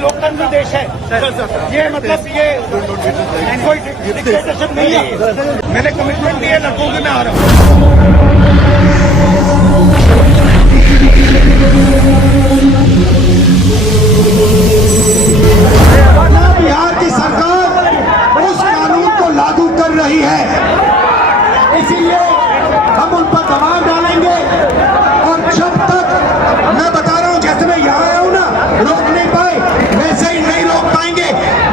लोकतंत्र देश है। ये मतलब ये कोई डिक्टेटरशिप नहीं है। मैंने कमिटमेंट दी है लड़कों की, मैं आ रहा हूँ। बिहार की सरकार उस कानून को लागू कर रही है, इसीलिए हम उन पर दबाव डालेंगे। और जब तक, मैं बता रहा हूं, जैसे मैं यहाँ आया हूं ना, रोक नहीं पाए, वैसे ही नहीं रोक पाएंगे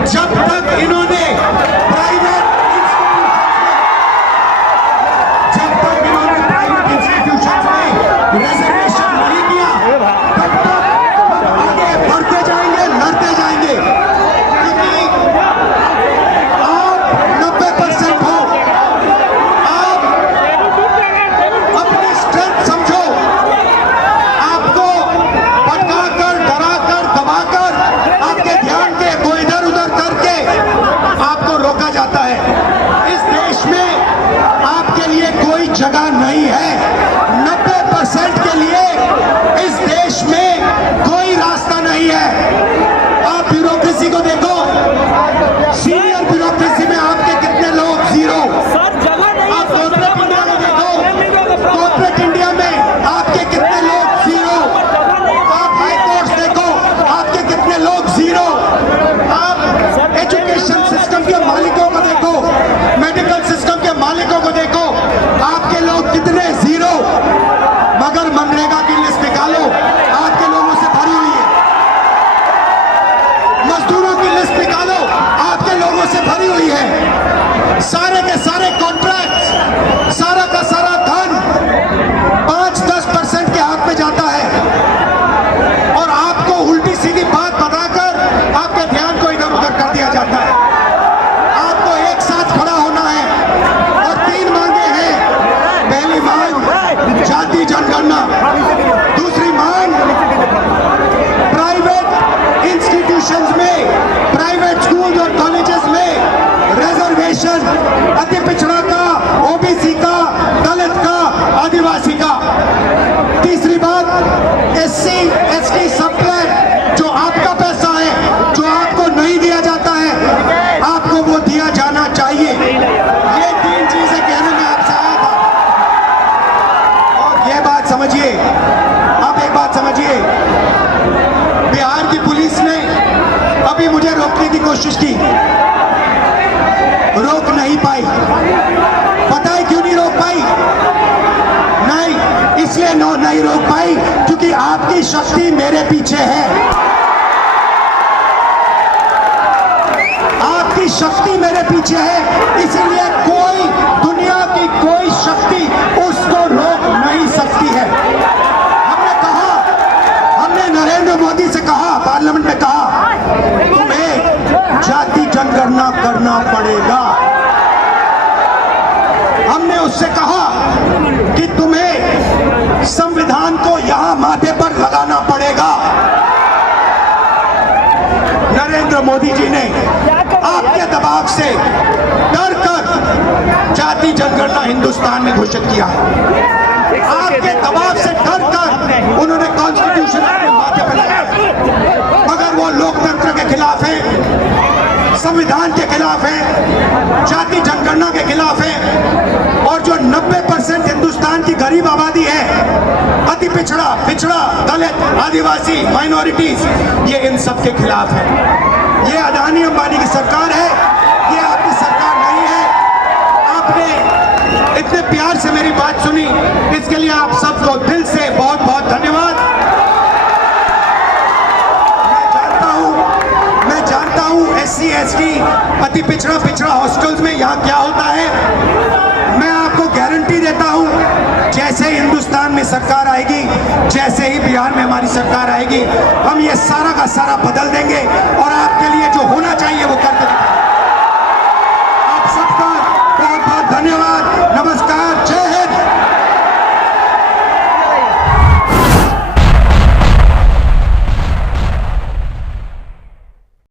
जब तक इन्होंने प्राइवेट इंस्टीट्यूशन में रिजर्वेशन नहीं किया, तब तक हम आगे बढ़ते जाएंगे, लड़ते जाएंगे। क्योंकि आप 90% हो, आप अपनी स्ट्रेंथ समझो। आपको भटकाकर, डराकर, दबाकर, आपके ध्यान के को इधर उधर करके आपको रोका जाता है। इस देश में आपके लिए कोई जगह नहीं है। 90% के लिए इस देश में कोई रास्ता नहीं है। आप ब्यूरोक्रेसी को देखो, सीनियर ब्यूरोक्रेसी में आपके कितने लोग, जीरो। आप कॉर्पोरेट इंडिया को देखो, कॉर्पोरेट इंडिया में आपके कितने लोग, जीरो। आप हाई कोर्ट देखो, आपके कितने लोग, जीरो। आप एजुकेशन सिस्टम के मालिकों को देखो, मेडिकल सिस्टम के मालिकों को देखो, आपके लोग कितने, जीरो। मगर मनरेगा की लिस्ट निकालो, आपके लोगों से भरी हुई है। मजदूरों की लिस्ट निकालो, आपके लोगों से भरी हुई है। सारे के सारे कॉन्ट्रैक्ट, सारा का सारा धन 5-10% के हाथ में जाता है और आपको उल्टी सीधी बात बताकर आपके ध्यान को इधर उधर कर दिया जाता है। आपको एक साथ खड़ा होना है और 3 मांगे हैं। पहली मांग जाति जनगणना, दूसरी मांग प्राइवेट इंस्टीट्यूशंस में, प्राइवेट स्कूल और कॉलेजेस में रिजर्वेशन, अति पिछड़ा का, ओबीसी का, दलित का, आदिवासी का। तीसरी बात एससी एसटी सब प्लान, जो आपका पैसा है, जो आपको नहीं दिया जाता है, आपको वो दिया जाना चाहिए। ये 3 चीजें कहने में आपसे आया था। और ये बात समझिए, आप एक बात समझिए, बिहार की पुलिस ने अभी मुझे रोकने की कोशिश की, रोक नहीं पाई। पता है क्यों नहीं रोक पाई? नहीं, इसलिए नहीं रोक पाई क्योंकि आपकी शक्ति मेरे पीछे है। आपकी शक्ति मेरे पीछे है, इसीलिए कोई, दुनिया की कोई शक्ति उसको रोक नहीं सकती है। हमने कहा, हमने नरेंद्र मोदी से कहा, पार्लियामेंट में कहा, तुम्हें जाति जनगणना करना पड़ेगा। हमने उससे कहा कि तुम्हें संविधान को यहां माथे पर लगाना पड़ेगा। नरेंद्र मोदी जी ने आपके दबाव से डर कर जाति जनगणना हिंदुस्तान में घोषित किया। आपके दबाव से डर कर उन्होंने कॉन्स्टिट्यूशन अपने माथे पर लगाया। मगर वो लोकतंत्र के खिलाफ है, संविधान के खिलाफ है, जाति जनगणना के खिलाफ है। और जो 90% हिंदुस्तान की गरीब आबादी है, अति पिछड़ा, दलित, आदिवासी, माइनॉरिटीज, ये इन सब के खिलाफ है। ये अदानी अंबानी की सरकार है, ये आपकी सरकार नहीं है। आपने इतने प्यार से मेरी बात सुनी, इसके लिए आप सबको दिल से बहुत बहुत धन्यवाद। मैं जानता हूं एससी एसटी, अति पिछड़ा हॉस्टल्स में यहाँ क्या होता है। मैं आपको गारंटी देता हूं, जैसे ही हिंदुस्तान में सरकार आएगी, जैसे ही बिहार में हमारी सरकार आएगी, हम ये सारा का सारा बदल देंगे और आपके लिए जो होना चाहिए वो कर देंगे। आप सबका बहुत बहुत धन्यवाद।